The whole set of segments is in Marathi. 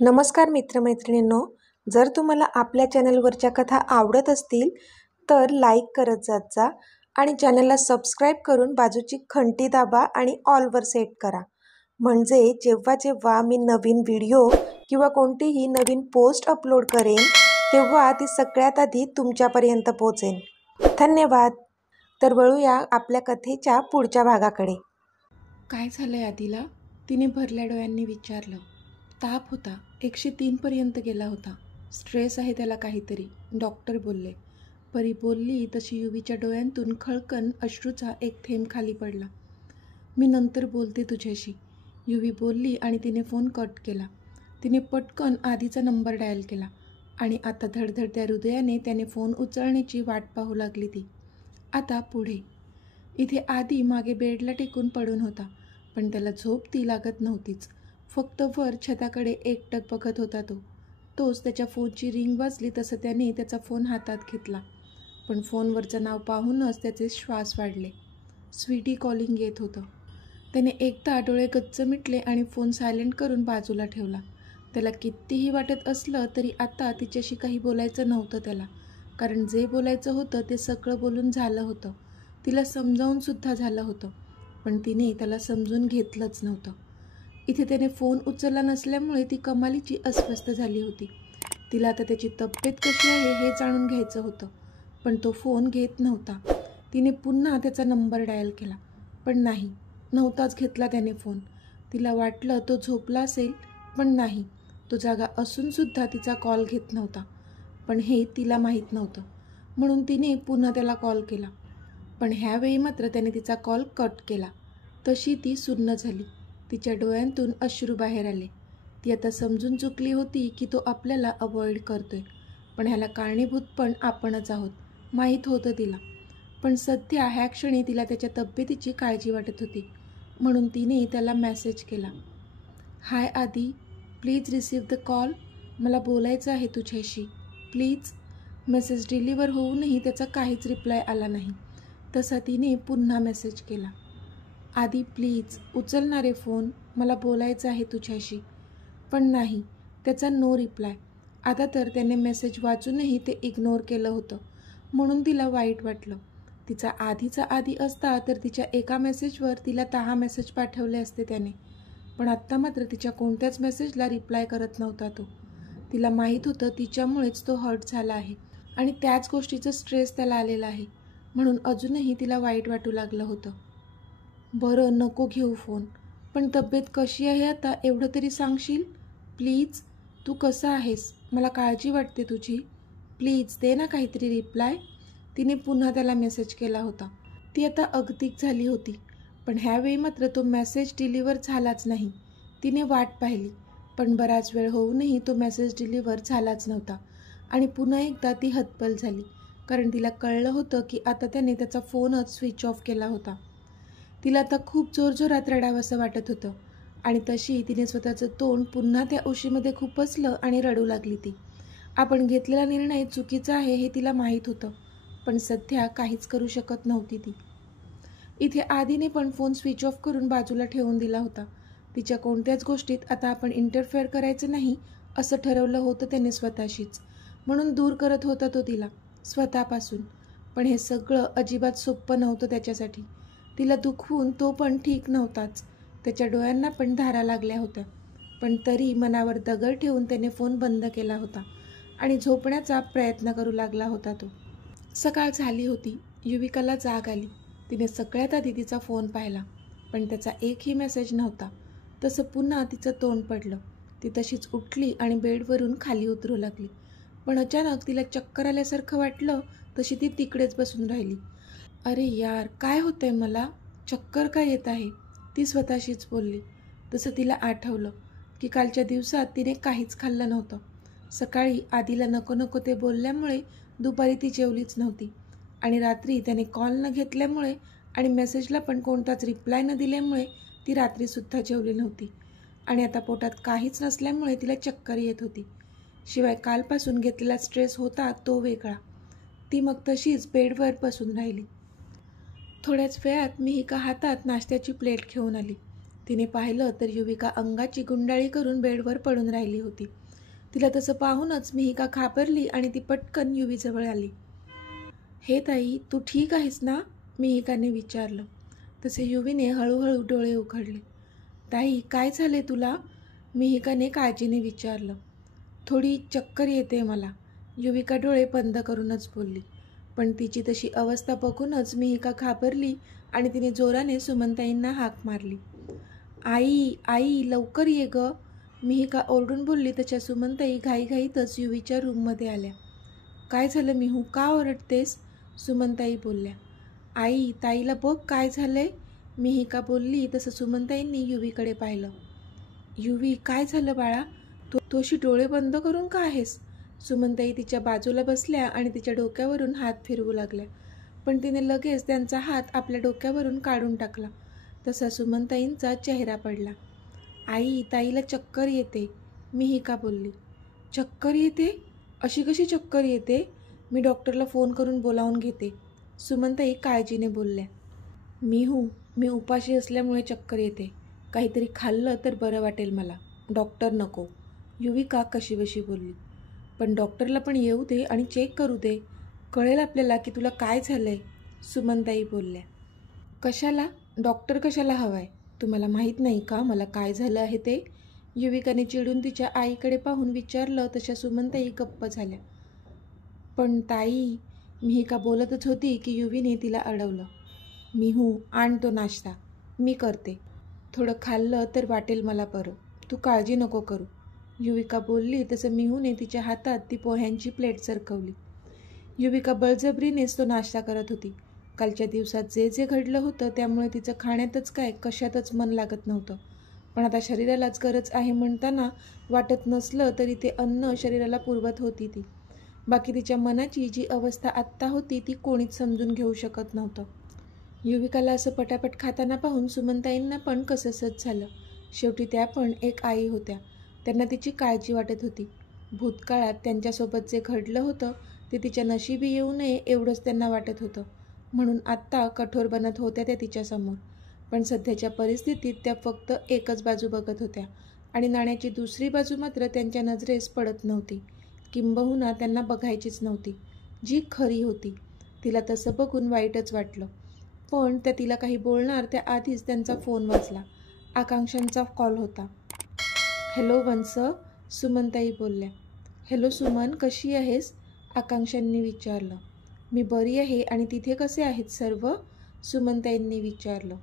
नमस्कार मित्रमैत्रिणींनो, जर तुम्हाला आपल्या चॅनलवरच्या कथा आवडत असतील तर लाईक करत जात जा आणि चॅनलला सबस्क्राईब करून बाजूची घंटी दाबा आणि ऑलवर सेट करा. म्हणजे जेव्हा जेव्हा मी नवीन व्हिडिओ किंवा कोणतीही नवीन पोस्ट अपलोड करेन तेव्हा ती सगळ्यात आधी तुमच्यापर्यंत पोहोचेल. धन्यवाद. तर वळूया आपल्या कथेच्या पुढच्या भागाकडे. काय झालंय आदिला? तिने भरल्या डोळ्यांनी विचारलं. ताप होता, 103 पर्यंत गेला होता. स्ट्रेस आहे त्याला काहीतरी, डॉक्टर बोलले. परी बोलली तशी युवीच्या डोळ्यांतून खळकन अश्रूचा एक थेंब खाली पडला. मी नंतर बोलते तुझ्याशी, युवी बोलली आणि तिने फोन कट केला. तिने पटकन आधीचा नंबर डायल केला आणि आता धडधडत्या हृदयाने त्याने फोन उचलण्याची वाट पाहू लागली ती. आता पुढे. इथे आधी मागे बेडला टेकून पडून होता, पण त्याला झोप ती लागत नव्हतीच. फक्त वर छताकडे एकटक बघत होता तो. तोच त्याच्या फोनची रिंग वाजली तसं त्याने त्याचा फोन हातात घेतला. पण फोनवरचं नाव पाहूनच त्याचे श्वास वाढले. स्वीटी कॉलिंग येत होतं. त्याने एकदा डोळे गच्च मिटले आणि फोन सायलेंट करून बाजूला ठेवला. त्याला कितीही वाटत असलं तरी आता तिच्याशी काही बोलायचं नव्हतं त्याला, कारण जे बोलायचं होतं ते सगळं बोलून झालं होतं. तिला समजावूनसुद्धा झालं होतं, पण तिने त्याला समजून घेतलंच नव्हतं. इथे त्याने फोन उचलला नसल्यामुळे ती कमालीची अस्वस्थ झाली होती. तिला आता त्याची तब्येत कशी आहे हे जाणून घ्यायचं होतं, पण तो फोन घेत नव्हता. तिने पुन्हा त्याचा नंबर डायल केला, पण नव्हताच घेतला त्याने फोन. तिला वाटलं तो झोपला असेल, पण नाही, तो जागा असूनसुद्धा तिचा कॉल घेत नव्हता. पण हे तिला माहीत नव्हतं, म्हणून तिने पुन्हा त्याला कॉल केला. पण ह्यावेळी मात्र त्याने तिचा कॉल कट केला. तशी ती सुन्न झाली. तिच्या डोळ्यांतून अश्रू बाहेर आले. ती आता समजून चुकली होती की तो आपल्याला अवॉइड करतोय, पण ह्याला कारणीभूत पण आपणच आहोत, माहीत होतं तिला. पण सध्या ह्या क्षणी तिला त्याच्या तब्येतीची काळजी वाटत होती, म्हणून तिने त्याला मेसेज केला. हाय आदी, प्लीज रिसीव द कॉल. मला बोलायचं आहे तुझ्याशी, प्लीज. मेसेज डिलिव्हर होऊनही त्याचा काहीच रिप्लाय आला नाही. तसा तिने पुन्हा मेसेज केला. आदी प्लीज उचलणारे फोन, मला बोलायचं आहे तुझ्याशी. पण नाही, त्याचा नो रिप्लाय. आता तर त्याने मेसेज वाचूनही ते इग्नोर केलं होतं, म्हणून तिला वाईट वाटलं. तिचा आधीचा आदी असता तर तिच्या एका मेसेजवर तिला 10 मेसेज पाठवले असते त्याने, पण आत्ता मात्र तिच्या कोणत्याच मेसेजला रिप्लाय करत नव्हता तो. तिला माहीत होतं तिच्यामुळेच तो हर्ट झाला आहे आणि त्याच गोष्टीचं स्ट्रेस त्याला आलेला आहे, म्हणून अजूनही तिला वाईट वाटू लागलं होतं. बरं, नको घेऊ फोन, पण तब्येत कशी आहे आता एवढं तरी सांगशील प्लीज? तू कसा आहेस? मला काळजी वाटते तुझी. प्लीज दे ना काहीतरी रिप्लाय. तिने पुन्हा त्याला मेसेज केला होता. ती आता अगतिक झाली होती, पण ह्यावेळी मात्र तो मेसेज डिलिव्हर झालाच नाही. तिने वाट पाहिली, पण बराच वेळ होऊनही तो मेसेज डिलिव्हर झालाच नव्हता आणि पुन्हा एकदा ती हतबल झाली, कारण तिला कळलं होतं की आता त्याने त्याचा फोनच स्विच ऑफ केला होता. तिला आता खूप जोरजोरात रडावंसं वाटत होतं आणि तशी तिने स्वतःचं तोंड पुन्हा त्या उशीमध्ये खुपसलं आणि रडू लागली ती. आपण घेतलेला निर्णय चुकीचा आहे हे तिला माहीत होतं, पण सध्या काहीच करू शकत नव्हती ती. इथे आधीने पण फोन स्विच ऑफ करून बाजूला ठेवून दिला होता. तिच्या कोणत्याच गोष्टीत आता आपण इंटरफेअर करायचं नाही असं ठरवलं होतं त्याने स्वतःशीच, म्हणून दूर करत होता तो तिला स्वतःपासून. पण हे सगळं अजिबात सोपं नव्हतं त्याच्यासाठी. तिला दुखवून तो पण ठीक नव्हताच. त्याच्या डोळ्यांना पण धारा लागल्या होत्या, पण तरी मनावर दगड ठेवून त्याने फोन बंद केला होता आणि झोपण्याचा प्रयत्न करू लागला होता तो. सकाळ झाली होती. युविकाला जाग आली. तिने सगळ्यात आधी तिचा फोन पाहिला, पण त्याचा एकही मेसेज नव्हता. तसं पुन्हा तिचं तोंड पडलं. ती तशीच उठली आणि बेडवरून खाली उतरू लागली, पण अचानक तिला चक्कर आल्यासारखं वाटलं. तशी ती तिकडेच बसून राहिली. अरे यार, काय होतंय मला? चक्कर काय येत आहे? ती स्वतःशीच बोलली. तसं तिला आठवलं की कालच्या दिवसात तिने काहीच खाल्लं नव्हतं. सकाळी आधीला नको नको ते बोलल्यामुळे दुपारी ती जेवलीच नव्हती आणि रात्री त्याने कॉल न घेतल्यामुळे आणि मेसेजला पण कोणताच रिप्लाय न दिल्यामुळे ती रात्रीसुद्धा जेवली नव्हती आणि आता पोटात काहीच नसल्यामुळे तिला चक्कर येत होती. शिवाय कालपासून घेतलेला स्ट्रेस होता तो वेगळा. ती मग तशीच बेडवर बसून राहिली. थोड्याच वेळात मिहिका हातात नाश्त्याची प्लेट घेऊन आली. तिने पाहिलं तर युविका अंगाची गुंडाळी करून बेडवर पडून राहिली होती. तिला तसं पाहूनच मिहिका घाबरली आणि ती पटकन युवीजवळ आली. हे ताई, तू ठीक आहेस ना? मिहिकाने विचारलं. तसे युवीने हळूहळू डोळे उघडले. ताई, काय झाले तुला? मिहिकाने काळजीने विचारलं. थोडी चक्कर येते मला, युविका डोळे बंद करूनच बोलली. पण तिची तशी अवस्था बघूनच मिहिका घाबरली आणि तिने जोराने सुमनताईंना हाक मारली. आई, आई, लवकर ये ग! मिहिका ओरडून बोलली तशा सुमनताई घाईघाईतच युवीच्या रूममध्ये आल्या. काय झालं मिहू, का ओरडतेस? सुमनताई बोलल्या. आई, ताईला बघ काय झालंय, मिहिका बोलली तसं सुमनताईंनी युवीकडे पाहिलं. युवी, काय झालं बाळा? तू अशी डोळे बंद करून का आहेस? सुमनताई तिच्या बाजूला बसल्या आणि तिच्या डोक्यावरून हात फिरवू लागल्या. पण तिने लगेच त्यांचा हात आपल्या डोक्यावरून काढून टाकला. तसा सुमनताईंचा चेहरा पडला. आई, ताईला चक्कर येते, मिहिका बोलली. चक्कर येते? अशी कशी चक्कर येते? मी डॉक्टरला फोन करून बोलावून घेते, सुमनताई काळजीने बोलल्या. मी उपाशी असल्यामुळे चक्कर येते. काहीतरी खाल्लं तर बरं वाटेल मला, डॉक्टर नको, युविका कशीबशी बोलली. पण डॉक्टरला पण येऊ दे आणि चेक करू दे, कळेल आपल्याला की तुला काय झालंय, सुमनताई बोलल्या. कशाला? डॉक्टर कशाला हवाय? तुम्हाला माहीत नाही का मला काय झालं आहे ते? युविकाने चिडून तिच्या आईकडे पाहून विचारलं. तशा सुमनताई गप्प झाल्या. पण ताई, मिहिका बोलतच होती की युवीने तिला अडवलं. मिहू, आण तो नाश्ता, मी करते. थोडं खाल्लं तर वाटेल मला बरं, तू काळजी नको करू, युविका बोलली. तसं मिहूने तिच्या हातात ती पोह्यांची प्लेट सरकवली. युविका बळजबरीनेच तो नाश्ता करत होती. कालच्या दिवसात जे जे घडलं होतं त्यामुळे तिचं खाण्यातच काय कशातच मन लागत नव्हतं. पण आता शरीरालाच गरज आहे म्हणताना वाटत नसलं तरी ते अन्न शरीराला पुरवत होती ती. बाकी तिच्या मनाची जी अवस्था आत्ता होती ती कोणीच समजून घेऊ शकत नव्हतं. युविकाला असं पटापट खाताना पाहून सुमनताईंना पण कसंसच झालं. शेवटी त्या पण एक आई होत्या, त्यांना तिची काळजी वाटत होती. भूतकाळात त्यांच्यासोबत जे घडलं होतं ते तिच्या नशिबी येऊ नये एवढंच त्यांना वाटत होतं. म्हणून आत्ता कठोर बनत होत्या त्या तिच्यासमोर. पण सध्याच्या परिस्थितीत त्या फक्त एकच बाजू बघत होत्या आणि नाण्याची दुसरी बाजू मात्र त्यांच्या नजरेस पडत नव्हती, किंबहुना त्यांना बघायचीच नव्हती, जी खरी होती. तिला तसं बघून वाईटच वाटलं. पण त्या तिला काही बोलणार त्याआधीच त्यांचा फोन वाजला. आकांक्षांचा कॉल होता. हॅलो वंस, सुमनताई बोलल्या. हॅलो सुमन, कशी आहेस? आकांक्षांनी विचारलं. मी बरी आहे. आणि तिथे कसे आहेत सर्व? सुमनताईंनी विचारलं.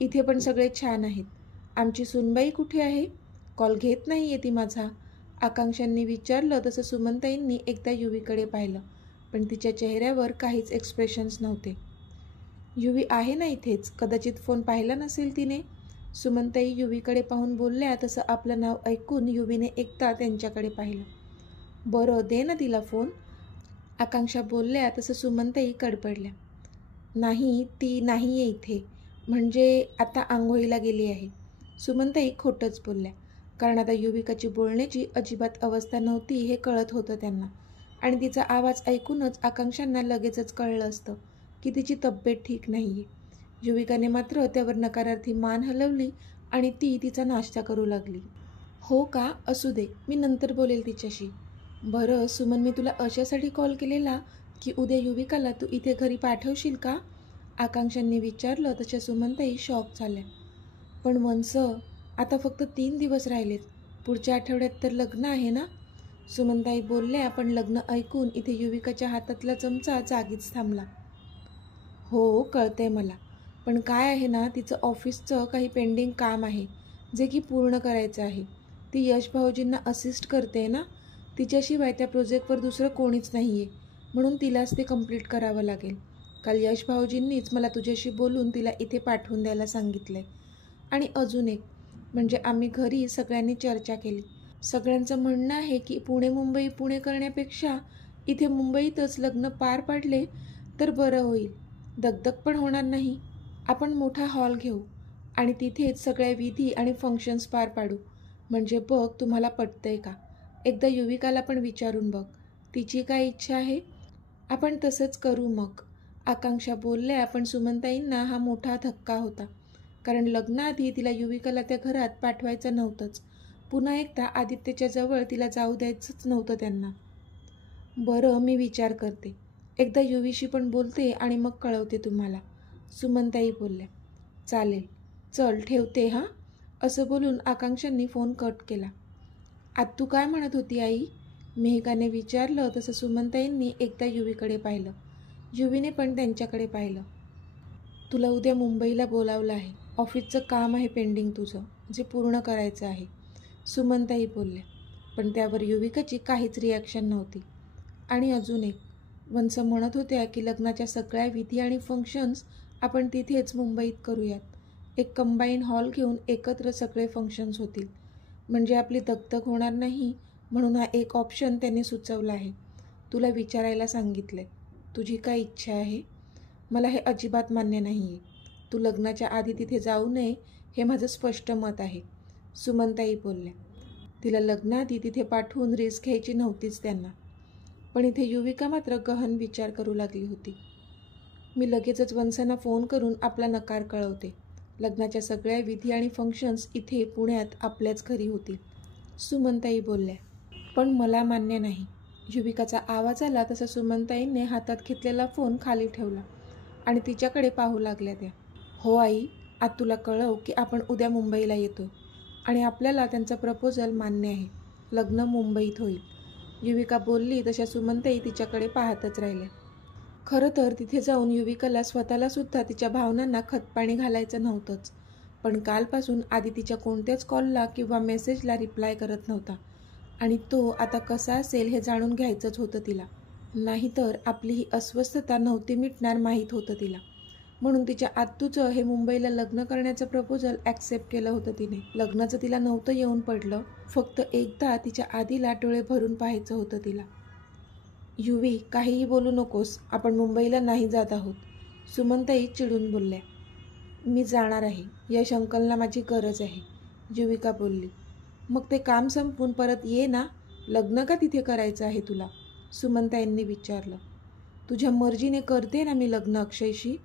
इथे पण सगळे छान आहेत. आमची सुनबाई कुठे आहे? कॉल घेत नाही आहे ती माझा, आकांक्षांनी विचारलं. तसं सुमनताईंनी एकदा युवीकडे पाहिलं, पण तिच्या चेहऱ्यावर काहीच एक्सप्रेशन्स नव्हते. युवी आहे ना इथेच, कदाचित फोन पाहिला नसेल तिने, सुमनताई युवीकडे पाहून बोलल्या. तसं आपलं नाव ऐकून युवीने एकदा त्यांच्याकडे पाहिलं. बरं, दे ना तिला फोन, आकांक्षा बोलल्या. तसं सुमनताई कडकडल्या. नाही, ती नाही आहे इथे, म्हणजे आता आंघोळीला गेली आहे, सुमनताई खोटंच बोलल्या. कारण आता युविकाची बोलण्याची अजिबात अवस्था नव्हती हे कळत होतं त्यांना. आणि तिचा आवाज ऐकूनच आकांक्षांना लगेचच कळलं असतं की तिची तब्येत ठीक नाही आहे. युविकाने मात्र त्यावर नकारार्थी मान हलवली आणि ती तिचा नाश्ता करू लागली. हो का, असू दे, मी नंतर बोलेल तिच्याशी. बरं सुमन, मी तुला अशासाठी कॉल केलेला की उद्या युविकाला तू इथे घरी पाठवशील का, आकांक्षांनी विचारलं. तशा सुमनताई शॉक झाल्या. पण वंस, आता फक्त 3 दिवस राहिलेत, पुढच्या आठवड्यात तर लग्न आहे ना, सुमनताई बोलल्या. पण लग्न ऐकून इथे युविकाच्या हातातला चमचा जागीच थांबला. हो, कळतंय मला, पण काय आहे ना, तिचं ऑफिसचं काही पेंडिंग काम आहे जे की पूर्ण करायचं आहे. ती यश भाऊजींना असिस्ट करते ना, तिच्याशिवाय त्या प्रोजेक्टवर दुसरं कोणीच नाही आहे, म्हणून तिलाच ते कंप्लीट करावं लागेल. काल यश भाऊजींनीच मला तुझ्याशी बोलून तिला इथे पाठवून द्यायला सांगितलं आहे. आणि अजून एक म्हणजे आम्ही घरी सगळ्यांनी चर्चा केली. सगळ्यांचं म्हणणं आहे की पुणे करण्यापेक्षा इथे मुंबईतच लग्न पार पाडले तर बरं होईल, दगदग पण होणार नाही. आपण मोठा हॉल घेऊ आणि तिथेच सगळ्या विधी आणि फंक्शन्स पार पाडू. म्हणजे बघ, तुम्हाला पटतंय का? एकदा युविकाला पण विचारून बघ, तिची काय इच्छा आहे. आपण तसंच करू मग, आकांक्षा बोलल्या. पण सुमनताईंना हा मोठा धक्का होता. कारण लग्नाआधी तिला युविकाला त्या घरात पाठवायचं नव्हतंच. पुन्हा एकदा आदित्यच्या जवळ तिला जाऊ द्यायचंच नव्हतं त्यांना. बरं, मी विचार करते. एकदा युवीशी पण बोलते आणि मग कळवते तुम्हाला, सुमनताई बोलल्या. चालेल, चल ठेवते हां. असं बोलून आकांक्षांनी फोन कट केला. आज तू काय म्हणत होती आई? मेहकाने विचारलं. तसं सुमनताईंनी एकदा युवीकडे पाहिलं. युवीने पण त्यांच्याकडे पाहिलं. तुला उद्या मुंबईला बोलावलं आहे. ऑफिसचं काम आहे पेंडिंग तुझं, जे पूर्ण करायचं आहे, सुमनताई बोलल्या. पण त्यावर युविकाची काहीच रिॲक्शन नव्हती. आणि अजून एक, वंस म्हणत होत्या की लग्नाच्या सगळ्या विधी आणि फंक्शन्स आपण तिथेच मुंबईत करूयात. एक कंबाईन हॉल घेऊन एकत्र सगळे फंक्शन्स होतील, म्हणजे आपली दगदग होणार नाही. म्हणून हा एक ऑप्शन त्यांनी सुचवला आहे. तुला विचारायला सांगितलंय, तुझी काय इच्छा आहे? मला हे अजिबात मान्य नाही आहे. तू लग्नाच्या आधी तिथे जाऊ नये हे माझं स्पष्ट मत आहे, सुमनताई बोलल्या. तिला लग्नाआधी तिथे पाठवून रिस्क घ्यायची नव्हतीच त्यांना. पण इथे युविका मात्र गहन विचार करू लागली होती. मी लगेचच वंसांना फोन करून आपला नकार कळवते. लग्नाच्या सगळ्या विधी आणि फंक्शन्स इथे पुण्यात आपल्याच घरी होतील, सुमनताई बोलल्या. पण मला मान्य नाही. युविकाचा आवाज आला तसा सुमनताईंनी हातात घेतलेला फोन खाली ठेवला आणि तिच्याकडे पाहू लागल्या त्या. हो आई, आज तुला कळव की आपण उद्या मुंबईला येतो आणि आपल्याला त्यांचा प्रपोजल मान्य आहे. लग्न मुंबईत होईल, युविका बोलली. तशा सुमनताई तिच्याकडे पाहतच राहिल्या. खरं तर तिथे जाऊन युविकाला स्वतःलासुद्धा तिच्या भावनांना खतपाणी घालायचं नव्हतंच. पण कालपासून आधी तिच्या कोणत्याच कॉलला किंवा मेसेजला रिप्लाय करत नव्हता आणि तो आता कसा असेल हे जाणून घ्यायचंच होतं तिला. नाहीतर आपली ही अस्वस्थता नव्हती मिटणार माहीत होतं तिला. म्हणून तिच्या आत्तूचं हे मुंबईला लग्न करण्याचं प्रपोजल ॲक्सेप्ट केलं होतं तिने. लग्नाचं तिला नव्हतं येऊन पडलं, फक्त एकदा तिच्या आधीला डोळे भरून पाहायचं होतं तिला. युवी, काहीही बोलू नकोस, आपण मुंबईला नाही जात आहोत, सुमनताई चिडून बोलल्या. मी जाणार आहे, यश अंकलला माझी गरज आहे, युविका बोलली. मग ते काम संपवून परत ये ना. लग्न का तिथे करायचं आहे तुला, सुमनताईंनी विचारलं. तुझ्या मर्जीने करते ना मी लग्न अक्षयशी.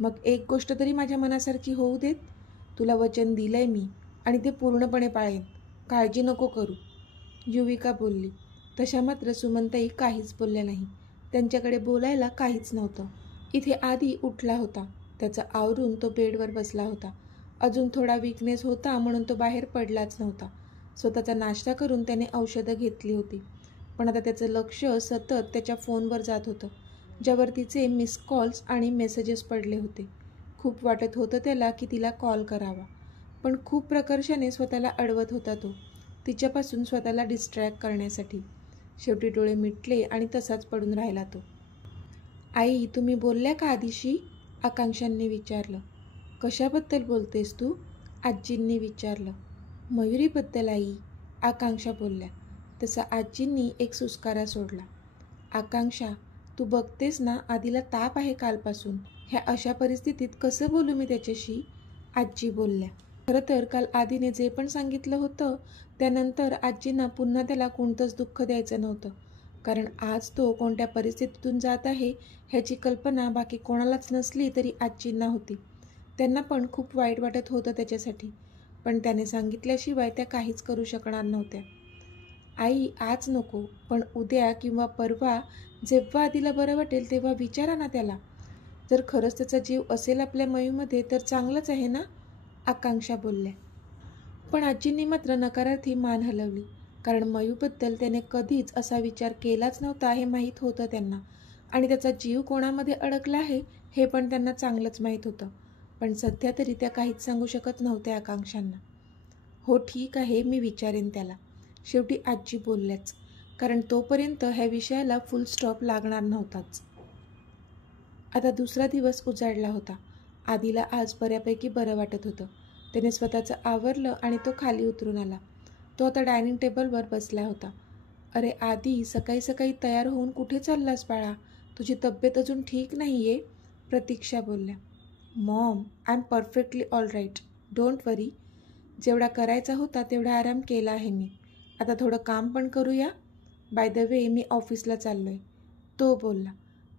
मग एक गोष्ट तरी माझ्या मनासारखी होऊ देत. तुला वचन दिलंय मी आणि ते पूर्णपणे पाळेन, काळजी नको करू, युविका बोलली. तशा मात्र सुमनताई काहीच बोलल्या नाही. त्यांच्याकडे बोलायला काहीच नव्हतं. इथे आधी उठला होता. त्याचं आवरून तो बेडवर बसला होता. अजून थोडा वीकनेस होता म्हणून तो बाहेर पडलाच नव्हता. स्वतःचा नाश्ता करून त्याने औषधं घेतली होती. पण आता त्याचं लक्ष सतत त्याच्या फोनवर जात होतं, ज्यावर तिचे मिस कॉल्स आणि मेसेजेस पडले होते. खूप वाटत होतं त्याला की तिला कॉल करावा, पण खूप प्रकर्षाने स्वतःला अडवत होता तो, तिच्यापासून स्वतःला डिस्ट्रॅक्ट करण्यासाठी. शेवटी डोळे मिटले आणि तसाच पडून राहिला तो. आई, तुम्ही बोलल्या का आधीशी, आकांक्षांनी विचारलं. कशाबद्दल बोलतेस तू, आजींनी विचारलं. मयुरीबद्दल आई, आकांक्षा बोलल्या. तसा आजींनी एक सुस्कारा सोडला. आकांक्षा, तू बघतेस ना, आधीला ताप आहे कालपासून. ह्या अशा परिस्थितीत कसं बोलू मी त्याच्याशी, आजी बोलल्या. खरं तर काल आधीने जे पण सांगितलं होतं त्यानंतर आजींना पुन्हा त्याला कोणतंच दुःख द्यायचं नव्हतं. कारण आज तो कोणत्या परिस्थितीतून जात आहे ह्याची कल्पना बाकी कोणालाच नसली तरी आजींना होती. त्यांना पण खूप वाईट वाटत होतं त्याच्यासाठी, पण त्याने सांगितल्याशिवाय त्या काहीच करू शकणार नव्हत्या. आई, आज नको, पण उद्या किंवा परवा जेव्हा आधीला बरं वाटेल तेव्हा विचारा ना त्याला. जर खरंच त्याचा जीव असेल आपल्या मयूमध्ये तर चांगलंच आहे ना, आकांक्षा बोलल्या. पण आजींनी मात्र नकारार्थी मान हलवली. कारण मयूबद्दल त्याने कधीच असा विचार केलाच नव्हता हे माहीत होतं त्यांना. आणि त्याचा जीव कोणामध्ये अडकला आहे हे पण त्यांना चांगलंच माहीत होतं. पण सध्या तरी त्या काहीच सांगू शकत नव्हत्या आकांक्षांना. हो ठीक आहे, मी विचारेन त्याला, शेवटी आजी बोलल्याच. कारण तोपर्यंत ह्या विषयाला फुल स्टॉप लागणार नव्हताच. आता दुसरा दिवस उजाडला होता. आधीला आज बऱ्यापैकी बरं वाटत होतं. त्याने स्वतःचं आवरलं आणि तो खाली उतरून आला. तो आता डायनिंग टेबलवर बसला होता. अरे आधी, सकाळी सकाळी तयार होऊन कुठे चाललास बाळा, तुझी तब्येत अजून ठीक नाही आहे, प्रतीक्षा बोलल्या. Mom, I am perfectly all right, don't worry. जेवढा करायचा होता तेवढा आराम केला आहे मी. आता थोडं काम पण करूया. बाय द वे, मी ऑफिसला चाललो आहे, तो बोलला.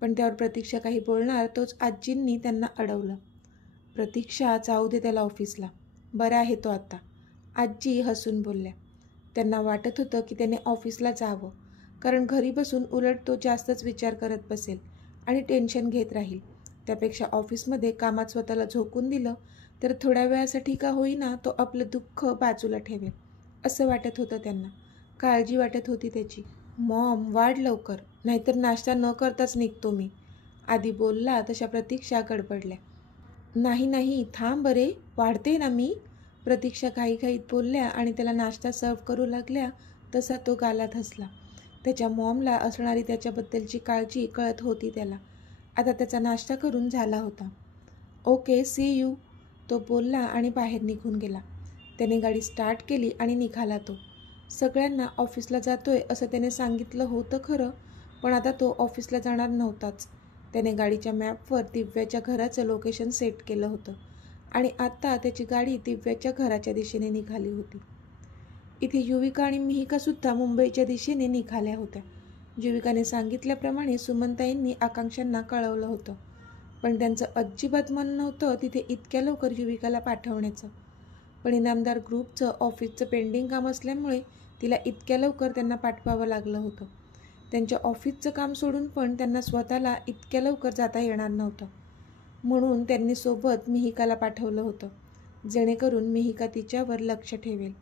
पण त्यावर प्रतीक्षा काही बोलणार तोच आजींनी त्यांना अडवलं. प्रतीक्षा जाऊ दे त्याला ऑफिसला, बरा आहे तो आता, आजी हसून बोलल्या. त्यांना वाटत होतं की त्याने ऑफिसला जावं, कारण घरी बसून उलट तो जास्तच विचार करत बसेल आणि टेन्शन घेत राहील. त्यापेक्षा ऑफिसमध्ये कामात स्वतःला झोकून दिलं तर थोड्या वेळासाठी का होईना तो आपलं दुःख बाजूला ठेवेल असं वाटत होतं त्यांना. काळजी वाटत होती त्याची. मॉम वाढ लवकर, नाहीतर नाश्ता न करताच निघतो मी, आधी बोलला तशा प्रतीक्षा गडबडल्या. नाही नाही थांब बरे, वाढते ना मी, प्रतीक्षा घाईघाईत बोलल्या आणि त्याला नाश्ता सर्व करू लागल्या तसा तो गालात हसला. त्याच्या मॉमला असणारी त्याच्याबद्दलची काळजी कळत होती त्याला. आता त्याचा नाश्ता करून झाला होता. ओके सी यू, तो बोलला आणि बाहेर निघून गेला. त्याने गाडी स्टार्ट केली आणि निघाला तो. सगळ्यांना ऑफिसला जातोय असं त्याने सांगितलं होतं खरं, पण आता तो ऑफिसला जाणार नव्हताच. त्याने गाडीच्या मॅपवर दिव्याच्या घराचं लोकेशन सेट केलं होतं आणि आता त्याची गाडी दिव्याच्या घराच्या दिशेने निघाली होती. इथे युविका आणि मिहिकासुद्धा मुंबईच्या दिशेने निघाल्या होत्या. युविकाने सांगितल्याप्रमाणे सुमनताईंनी आकांक्षांना कळवलं होतं, पण त्यांचं अजिबात मन नव्हतं तिथे इतक्या लवकर युविकाला पाठवण्याचं. पण इनामदार ग्रुपचं ऑफिसचं पेंडिंग काम असल्यामुळे तिला इतक्या लवकर त्यांना पाठवावं लागलं होतं. त्यांच्या ऑफिसचं काम सोडून पण त्यांना स्वतःला इतक्या लवकर जाता येणार नव्हतं, म्हणून त्यांनी सोबत मिहिकाला पाठवलं होतं, जेणेकरून मिहिका तिच्यावर लक्ष ठेवेल.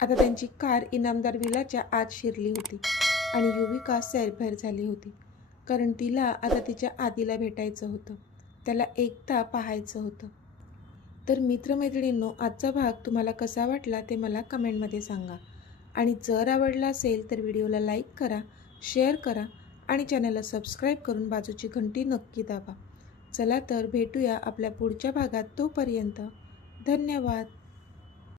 आता त्यांची कार इनामदार विलाच्या आत शिरली होती आणि युविका सैरभैर झाली होती, कारण तिला आता तिच्या आधीला भेटायचं होतं, त्याला एकदा पाहायचं होतं. तर मित्रमैत्रिणींनो, आजचा भाग तुम्हाला कसा वाटला ते मला कमेंटमध्ये सांगा आणि जर आवडला असेल तर व्हिडिओला लाईक करा, शेअर करा आणि चॅनलला सबस्क्राईब करून बाजूची घंटी नक्की दाबा. चला तर भेटूया आपल्या पुढच्या भागात. तोपर्यंत धन्यवाद.